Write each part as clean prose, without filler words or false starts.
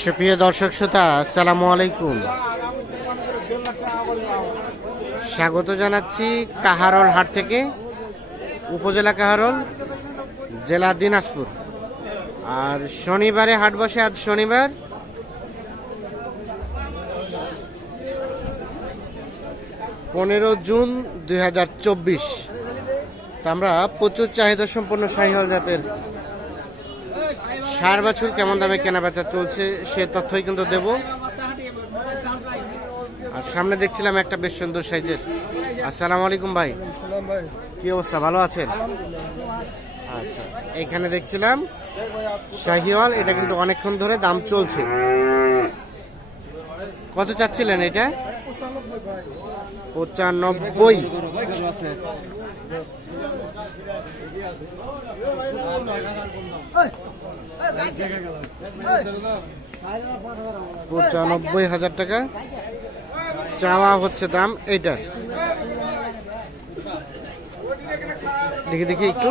সুপ্রিয় দর্শক শ্রোতা, আসসালামু আলাইকুম। স্বাগত জানাচ্ছি কাহারোল হাট থেকে, উপজেলা কাহারোল, জেলা দিনাজপুর। আর শনিবারে হাট বসে। আজ শনিবার 15 জুন 2024। আমরা প্রচুর চাহিদা সম্পন্ন শাহিওয়াল জাতের ষাঁড় বাছুর কেমন দামে কেনাবেচা চলছে সে তথ্যই কিন্তু দেব। আর সামনে দেখছিলাম একটা বেশ সুন্দর সাইজের। আসসালামু আলাইকুম ভাই, কি অবস্থা, ভালো আছেন? আচ্ছা, এখানে দেখছিলাম শাহিওয়াল, এটা কিন্তু অনেকক্ষণ ধরে দাম চলছে। কত চাচ্ছিলেন এটা? 95। $95,000 টাকা চাওয়া হচ্ছে দাম এইটার। দেখি দেখি একটু,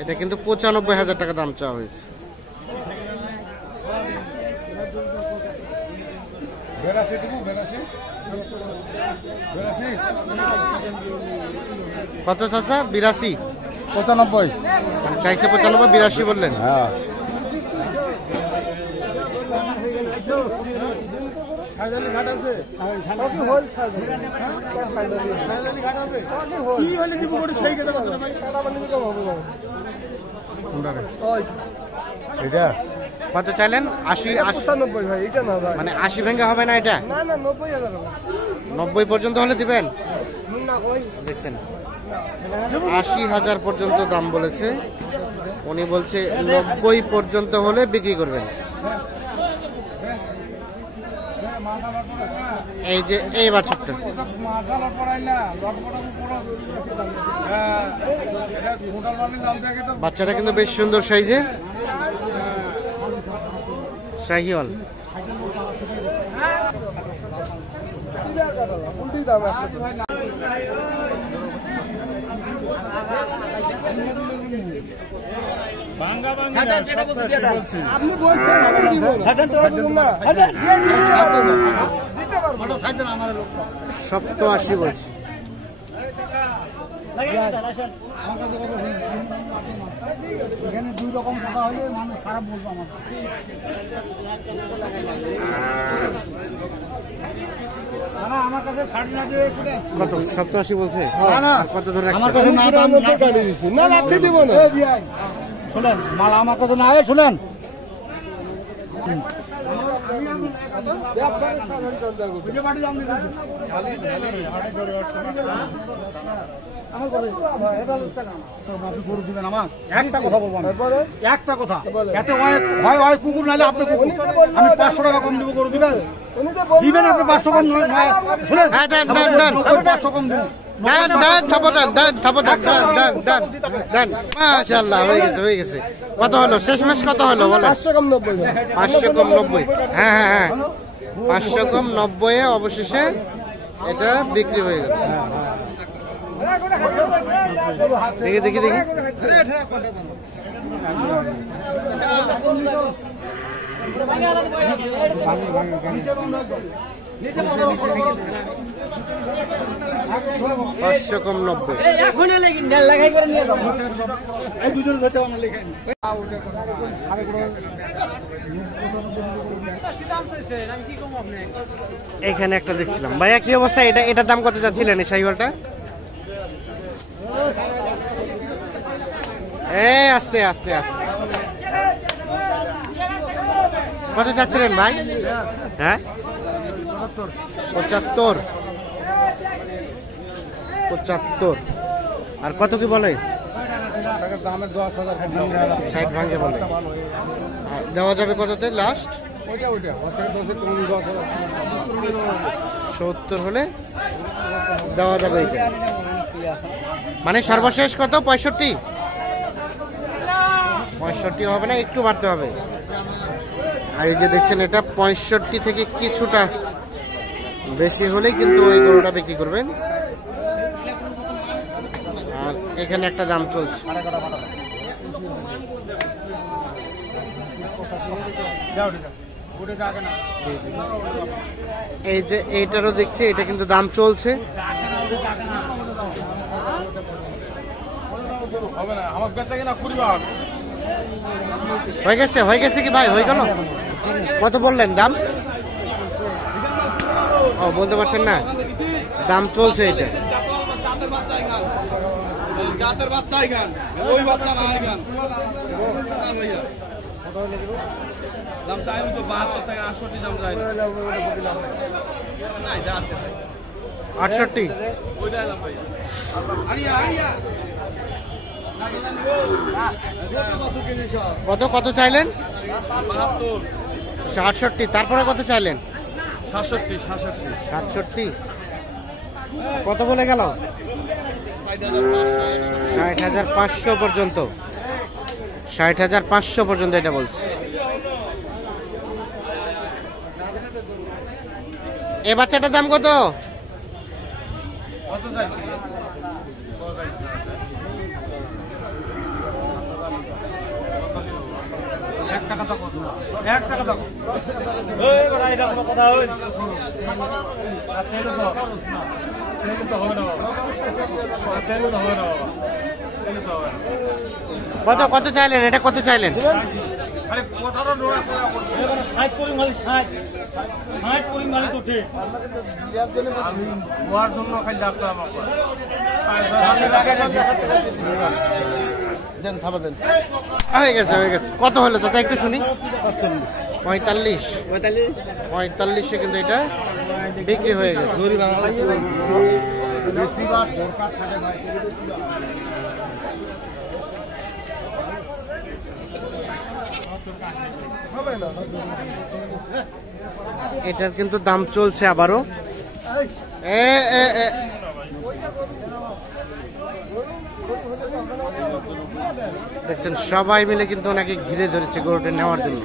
এটা কিন্তু 95,000 টাকা দাম চাওয়া হয়েছে। কত চাচা? 82। 95 চাইছে 95, 82 বললেন। হ্যাঁ, এটা কত চাইলেন? 80। 95 ভাই, এটা না ভাই, মানে 80 ভেঙে হবে না এটা? না না 90,000 90 পর্যন্ত হলে দিবেন? দেখছেন 80,000 পর্যন্ত দাম বলেছে উনি, বলছে 90 পর্যন্ত হলে বিক্রি করবেন। এই যে এই বাছুরটা, বাচ্চাটা কিন্তু বেশ সুন্দর সাইজে শাহিওয়াল। আপনি বলছেন 87 বলছে। এখানে দুই রকম কথা হলে মানুষ খারাপ বলবো আমার। আমার কাছে ছাড় না দিয়ে কত? 87 বলছে। কত ধরে আমার কাছে না রাখতে দেবো না। শোনেন, মাল আমার কাছে না, শোনেন গরু দিবেন আমার। একটা কথা বলবো, একটা কথা, এতে হয় কুকুর নাহলে আপনি কুকুর। আমি 500 টাকা কম দেবো, গরু দিবেন দিবেন আপনি 500 কম। শুনেন, 500 কম দিন। মাশাআল্লাহ, হয়ে গেছে হয়ে গেছে। কত হলো শেষমেশ? কত হলো বলে? 500 কম 90। 500 কম 90। হ্যাঁ হ্যাঁ হ্যাঁ, 500 কম 90 অবশেষে এটা বিক্রি হয়ে গেল। দেখি দেখি দেখি, পাঁচশো কম 90। এখানে একটা দেখছিলাম ভাইয়া, কি অবস্থা? এটার দাম কত চাচ্ছিলেন এই শাহিওয়ালটা? আস্তে আস্তে আস্তে, কত চাচ্ছিলেন ভাই? হ্যাঁ, 75। আর কত কি বলে? 60 ভাঙে বলে। দেওয়া যাবে কততে লাস্ট? 70 হলে দেওয়া যাবে। মানে সর্বশেষ কত? 65? 65 হবে না, একটু বাড়তে হবে। আর এই যে দেখছেন, এটা 65 থেকে কিছুটা বেশি হলেই কিন্তু ওই গরুটা বিক্রি করবেন। আর আর এখানে একটা দাম চলছে। এই যে এইটারও দেখছি, এটা কিন্তু দাম চলছে। হয়ে গেছে কি ভাই, হয়ে গেল? কত বললেন দাম? ও বলতে পারছেন না, দাম চলছে এটা। জাতের বাচ্চা এখান ওই বাচ্চা না এখান দাম চাই তো 72 থেকে 68 দাম যায় না, এটা আছে 68 ওইটা দাম ভাই। কত কত চাইলেন? 72 68। তারপরে কত চাইলেন? 67 67। কত বলে গেল? 60,500 পর্যন্ত। 60,500 পর্যন্ত এটা বলছে। এ বাচ্চাটার দাম কত? কত কত চাইলেন? এটা কত চাইলেন? হয়ে গেছে। কত হলো তো একটু শুনি। 45 কিন্তু এটা বিক্রি হয়ে গেছে। এটার কিন্তু দাম চলছে আবারও। দেখছেন সবাই মিলে কিন্তু ওনাকে ঘিরে ধরেছে গরুটা নেওয়ার জন্য।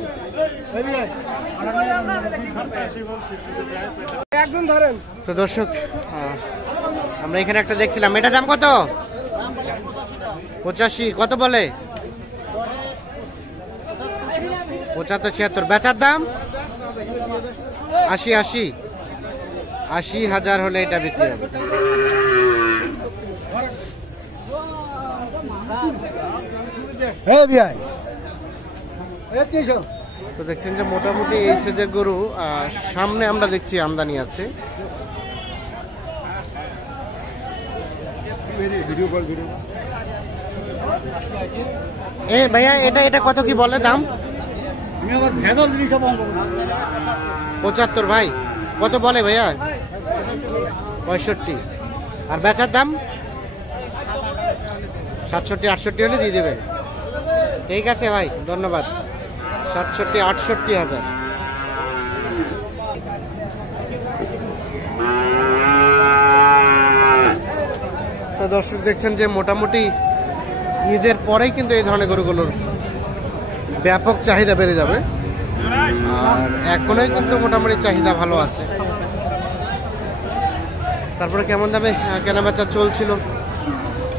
একদম ধরেন তো দর্শক, আমরা এখানে একটা দেখছিলাম, এটা দাম কত? 85। কত বলে? 75 76। বেচার দাম 80,000 হলে এটা বিক্রি হবে। তো দেখছেন যে মোটামুটি এই সাইজের গরু সামনে আমরা দেখছি আমদানি আছে। ভাইয়া এটা কত কি বলে দাম? 75 ভাই। কত বলে ভাইয়া? 65। আর বেচার দাম 67 68 হলে দিয়ে দেবেন। ঠিক আছে ভাই, ধন্যবাদ। 67 68 হাজার। তো দর্শক দেখছেন যে মোটামুটি ঈদের পরেই কিন্তু এই ধরনের গরুগুলোর ব্যাপক চাহিদা বেড়ে যাবে। আর এখনোই কিন্তু মোটামুটি চাহিদা ভালো আছে। তারপরে কেমন দামে কেনাবেচা চলছিল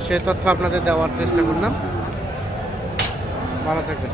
সে তথ্য আপনাদের দেওয়ার চেষ্টা করলাম। ভালো থাকবেন।